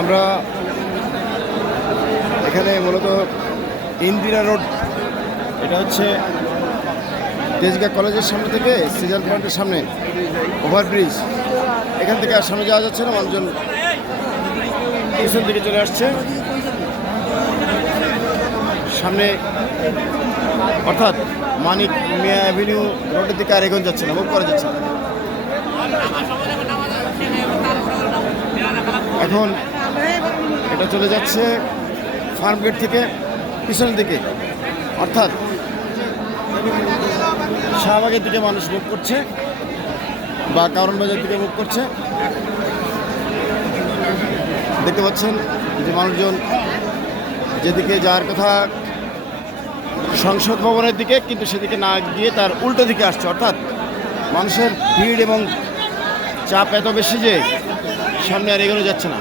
আমরা এখানে মূলত ইন্দিরা রোড, এটা হচ্ছে তেজগা কলেজের সামনে থেকে সিজন পয়েন্টের সামনে, ওভারব্রিজ। এখান থেকে আর সামনে যাওয়া যাচ্ছে না, মানুষজন পিছন দিকে চলে আসছে। সামনে অর্থাৎ মানিক মিয়া অ্যাভিনিউ রোডের দিকে আর এগোন যাচ্ছে না মুভ করা যাচ্ছে না। এখন এটা চলে যাচ্ছে ফার্ম গেট থেকে পিছনের দিকে। অর্থাৎ শাহবাগের দিকে মানুষ মুভ করছে বা বাজার দিকে মুভ করছে। দেখতে পাচ্ছেন যে মানুষজন যেদিকে যাওয়ার কথা সংসদ ভবনের দিকে, কিন্তু সেদিকে না গিয়ে তার উল্টো দিকে আসছে। অর্থাৎ মানুষের ভিড় এবং চাপ এত বেশি যে সামনে আর এগোনো যাচ্ছে না।